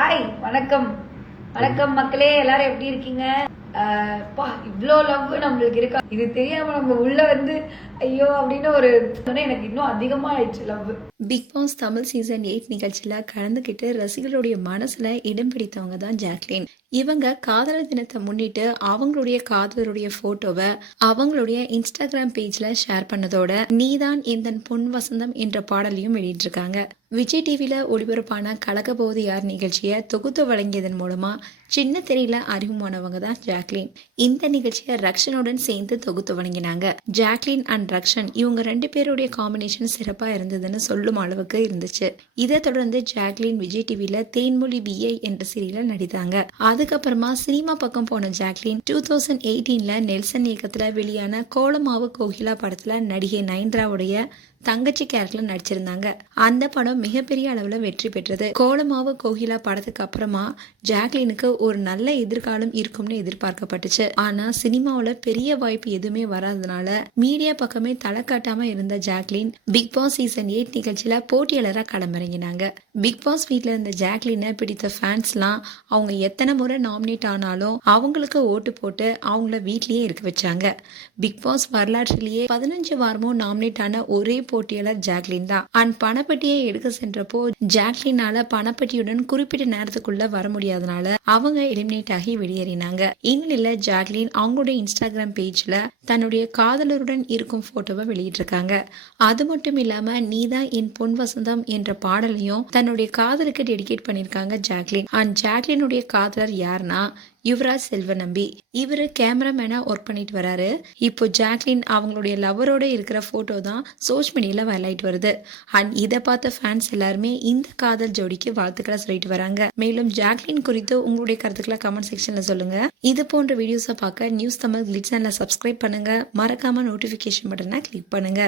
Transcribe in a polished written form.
Hi, வணக்கம். வணக்கம் மக்களே, எல்லாரும் எப்படி இருக்கீங்க? இவ்வளோ லவ் நம்மளுக்கு இருக்கா, இது தெரியாம நம்ம உள்ள வந்து ஐயோ அப்படின்னு ஒரு எனக்கு இன்னும் அதிகமா ஆயிடுச்சு love. Bigg Boss Tamil season 8 நிகழ்ச்சியில கலந்துக்கிட்டு ரசிகர்களுடைய மனசுல இடம் பிடித்தவங்க தான் ஜாக்லின். இவங்க காதலர் தினத்தை முன்னிட்டு அவங்களுடைய காதலருடைய போட்டோவை அவங்களுடைய இன்ஸ்டாகிராம் பேஜ்ல ஷேர் பண்ணதோட நீதான் எந்தன் பொன் வசந்தம் என்ற பாடலையும் வெளியிட்டிருக்காங்க. விஜய் டிவில ஒளிபரப்பான கலகபோது யார் நிகழ்ச்சியை தொகுத்து வழங்கியதன் மூலமா சின்ன திரையில அறிமுகமானவங்க தான் ஜாக்லின். இந்த நிகழ்ச்சியை ரக்ஷனுடன் சேர்ந்து தொகுத்து வழங்கினாங்க. ஜாக்லின் அண்ட் ரக்ஷன் இவங்க 2 பேருடைய காம்பினேஷன் சிறப்பா இருந்ததுன்னு சொல்லும் அளவுக்கு இருந்துச்சு. இதை தொடர்ந்து ஜாக்லின் விஜய் டிவில தேன்மொழி பிஐ என்ற சீரியல்ல நடித்தாங்க. அதுக்கப்புறமா சினிமா பக்கம் போன ஜாக்லின் 2018ல நெல்சன் இயக்கத்துல வெளியான கோலமாவு கோகிலா படத்துல நடிகை நயன்தாராவுடைய தங்கச்சி கேரக்டர்ல நடிச்சிருந்தாங்க. அந்த படம் மிகப்பெரிய அளவுல வெற்றி பெற்றது. கோலமாவு கோகிலா படத்துக்கு அப்புறமா ஜாக்லினுக்கு ஒரு நல்ல எதிர்காலம் இருக்கும்னு எதிர்பார்க்கப்பட்டுச்சு. ஆனா சினிமாவுல பெரிய வாய்ப்பு எதுவுமே வராதனால மீடியா பக்கமே தலை காட்டாம இருந்த ஜாக்லின் பிக் பாஸ் சீசன் 8 நிகழ்ச்சியில போட்டியாளரா களமிறங்கினாங்க. பிக் பாஸ் வீட்ல இருந்த ஜாக்லினை பிடித்த ஃபேன்ஸ்லாம் அவங்க எத்தனை முறை நாமினேட் ஆனாலும் அவங்களுக்கு ஓட்டு போட்டு அவங்கள வீட்லயே இருக்க வச்சாங்க. பிக் பாஸ் வரலாற்றிலேயே 15 வாரமும் நாமினேட் ஆன ஒரே போட்டியாளர் ஜாக்லின் தான். அண்ட் பணப்பட்டியை எடுக்க சென்றப்போ ஜாக்லினால பணப்பட்டியுடன் குறிப்பிட்ட நேரத்துக்குள்ள வர முடியாதனால அவங்க எலிமினேட் ஆகி வெளியேறினாங்க. இந்நிலையில ஜாக்லின் அவங்களுடைய இன்ஸ்டாகிராம் பேஜ்ல தன்னுடைய காதலருடன் இருக்கும் போட்டோவை வெளியிட்டிருக்காங்க. அது மட்டும் இல்லாம நீதான் என் பொன் வசந்தம் என்ற பாடலையும் தன்னுடைய காதலுக்கு டெடிகேட் பண்ணிருக்காங்க ஜாக்லின். அண்ட் ஜாக்லினுடைய காதலர் யாருன்னா யுவராஜ் செல்வநம்பி. இவரு கேமராமேனா ஒர்க் பண்ணிட்டு வராரு. இப்போ ஜாக்லின் அவங்களுடைய லவரோட இருக்கிற போட்டோ தான் சோஷியல் மீடியால வைரல் ஆயிட்டு வருது. அண்ட் இதை பார்த்த ஃபேன்ஸ் எல்லாருமே இந்த காதல் ஜோடிக்கு வாழ்த்துக்களை சொல்லிட்டு வராங்க. மேலும் ஜாக்லின் குறித்து உங்களுடைய கருத்துக்களை கமெண்ட் செக்ஷன்ல சொல்லுங்க. இது போன்ற வீடியோஸை பார்க்க நியூஸ் தமிழ் கிளிட்ஸ் சேனலை சப்ஸ்கிரைப் பண்ணுங்க. மறக்காம நோட்டிபிகேஷன் பட்டனை கிளிக் பண்ணுங்க.